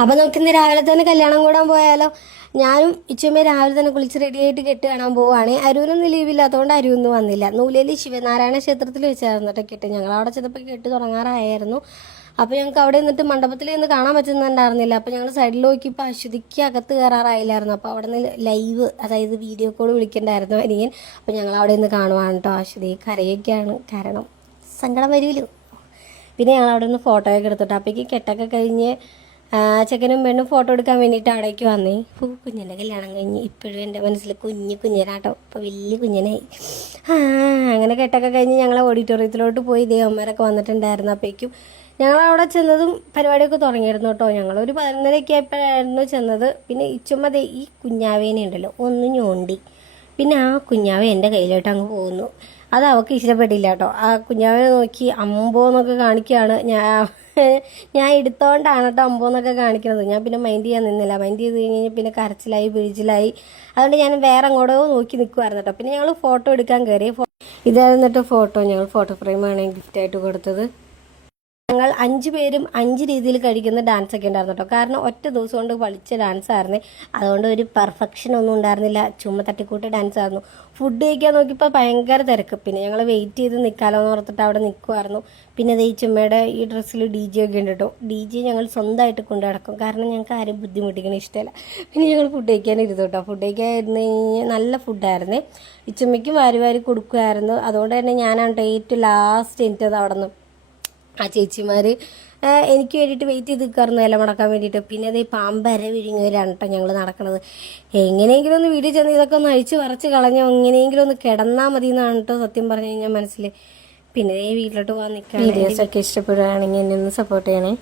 അപ്പം നമുക്കിന്ന് രാവിലെ തന്നെ കല്യാണം കൂടാൻ പോയാലോ? ഞാനും ഇച്ചുമ്മ രാവിലെ തന്നെ കുളിച്ച് റെഡിയായിട്ട് കെട്ട് കാണാൻ പോവുകയാണ്. അരുവിനൊന്നും ലീവില്ലാത്തതുകൊണ്ട് അരുവൊന്നും വന്നില്ല. നൂലേലി ശിവനാരായണ ക്ഷേത്രത്തിൽ വെച്ചായിരുന്നു കേട്ടോ കെട്ട്. ഞങ്ങളവിടെ ചെന്നപ്പോൾ കെട്ട് തുടങ്ങാറായിരുന്നു. അപ്പോൾ ഞങ്ങൾക്ക് അവിടെ നിന്നിട്ട് മണ്ഡപത്തിൽ നിന്ന് കാണാൻ പറ്റുന്നുണ്ടായിരുന്നില്ല. അപ്പോൾ ഞങ്ങൾ സൈഡിൽ നോക്കിയപ്പോൾ അശ്വതിക്ക് അകത്ത് കയറാറായില്ലായിരുന്നു. അപ്പോൾ അവിടെ നിന്ന് ലൈവ്, അതായത് വീഡിയോ കോൾ വിളിക്കണ്ടായിരുന്നു അനിയൻ. അപ്പോൾ ഞങ്ങൾ അവിടെ നിന്ന് കാണുവാണ് കേട്ടോ. അശ്വതി കരയൊക്കെയാണ്, കാരണം സങ്കടം വരുമല്ലോ. പിന്നെ ഞങ്ങൾ അവിടെ നിന്ന് ഫോട്ടോയൊക്കെ എടുത്തിട്ട് അപ്പോഴേക്ക് കെട്ടൊക്കെ കഴിഞ്ഞ് ചെക്കനും പെണ്ണും ഫോട്ടോ എടുക്കാൻ വേണ്ടിയിട്ട് അവിടേക്ക് വന്നേ. കുഞ്ഞിൻ്റെ കല്യാണം കഴിഞ്ഞ് ഇപ്പോഴും എൻ്റെ മനസ്സിൽ കുഞ്ഞിനാട്ടോ. ഇപ്പോൾ വലിയ കുഞ്ഞിനായി. അങ്ങനെ കെട്ടൊക്കെ കഴിഞ്ഞ് ഞങ്ങൾ ഓഡിറ്റോറിയത്തിലോട്ട് പോയി ദേവന്മാരൊക്കെ വന്നിട്ടുണ്ടായിരുന്നു. അപ്പോഴേക്കും ഞങ്ങളവിടെ ചെന്നതും പരിപാടിയൊക്കെ തുടങ്ങിയിരുന്നു കേട്ടോ. ഞങ്ങളൊരു 11:30 ആയപ്പോഴായിരുന്നു ചെന്നത്. പിന്നെ ഇച്ചുമ്മ ഈ കുഞ്ഞാവേനെ ഉണ്ടല്ലോ ഒന്ന് ഞോണ്ടി, പിന്നെ ആ കുഞ്ഞാവ എൻ്റെ കയ്യിലോട്ട് അങ്ങ് പോകുന്നു. അത് അവൾക്ക് ഇഷ്ടപ്പെട്ടില്ല കേട്ടോ. ആ കുഞ്ഞാവിനെ നോക്കി അമ്പോന്നൊക്കെ കാണിക്കുകയാണ്. ഞാൻ എടുത്തോണ്ടാണ് കേട്ടോ അമ്പോന്നൊക്കെ കാണിക്കുന്നത്. ഞാൻ പിന്നെ മൈൻഡ് ചെയ്യാൻ നിന്നില്ല. മൈൻഡ് ചെയ്ത് കഴിഞ്ഞാൽ പിന്നെ കരച്ചിലായി പിഴിച്ചിലായി. അതുകൊണ്ട് ഞാൻ വേറെ അങ്ങോട്ടോ നോക്കി നിൽക്കുമായിരുന്നു കേട്ടോ. പിന്നെ ഞങ്ങൾ ഫോട്ടോ എടുക്കാൻ കയറി. ഇതായിരുന്നിട്ട് ഫോട്ടോ, ഞങ്ങൾ ഫോട്ടോ ഫ്രെയിമാണ് ഗിഫ്റ്റായിട്ട് കൊടുത്തത്. ഞങ്ങൾ 5 പേരും 5 രീതിയിൽ കഴിക്കുന്ന ഡാൻസൊക്കെ ഉണ്ടായിരുന്നു കേട്ടോ. കാരണം ഒറ്റ ദിവസം കൊണ്ട് കളിച്ച ഡാൻസ് ആയിരുന്നേ. അതുകൊണ്ട് ഒരു പെർഫെക്ഷൻ ഒന്നും ഉണ്ടായിരുന്നില്ല. ചുമ്മാ തട്ടിക്കൂട്ട് ഡാൻസ് ആയിരുന്നു. ഫുഡ് കഴിക്കാൻ നോക്കിയപ്പോൾ ഭയങ്കര തിരക്ക്. പിന്നെ ഞങ്ങൾ വെയിറ്റ് ചെയ്ത് നിൽക്കാമല്ലോ എന്ന് ഓർത്തിട്ട് അവിടെ നിൽക്കുമായിരുന്നു. പിന്നെ ഈ ചുമ്മയുടെ ഈ ഡ്രസ്സിൽ DJ ഒക്കെ ഉണ്ട് കേട്ടോ. DJ ഞങ്ങൾ സ്വന്തമായിട്ട് കൊണ്ടു നടക്കും. കാരണം ഞങ്ങൾക്ക് ആരും ബുദ്ധിമുട്ടിക്കണ ഇഷ്ടമല്ല. പിന്നെ ഞങ്ങൾ ഫുഡ് കഴിക്കാൻ ഇരുന്നു കേട്ടോ. ഫുഡ് കഴിക്കാൻ ഇരുന്ന് കഴിഞ്ഞാൽ നല്ല ഫുഡായിരുന്നേ. ഈ ചുമ്മയ്ക്കും വാരി കൊടുക്കുമായിരുന്നു. അതുകൊണ്ട് തന്നെ ഞാനാണ് ഏറ്റവും ലാസ്റ്റ് എനിക്കത് അവിടെ നിന്ന് ആ ചേച്ചിമാർ എനിക്ക് വേണ്ടിയിട്ട് വെയിറ്റ് ചെയ്ത് നിൽക്കാറുണ്ട് ഇല മടക്കാൻ വേണ്ടിയിട്ട്. പിന്നെ അത് ഈ പാമ്പര വിഴുങ്ങുകയാണ് കേട്ടോ ഞങ്ങൾ നടക്കണത്. എങ്ങനെയെങ്കിലും ഒന്ന് വീട്ടിൽ ചെന്ന് ഇതൊക്കെ ഒന്ന് അഴിച്ച് പറിച്ച് കളഞ്ഞോ എങ്ങനെയെങ്കിലും ഒന്ന് കിടന്നാൽ മതി എന്നാണ് കേട്ടോ സത്യം പറഞ്ഞു കഴിഞ്ഞാൽ മനസ്സിൽ. പിന്നെ വീട്ടിലോട്ട് പോകാൻ നിൽക്കാം. വീഡിയോസൊക്കെ ഇഷ്ടപ്പെടുകയാണെങ്കിൽ എന്നെ ഒന്ന് സപ്പോർട്ട് ചെയ്യണേ.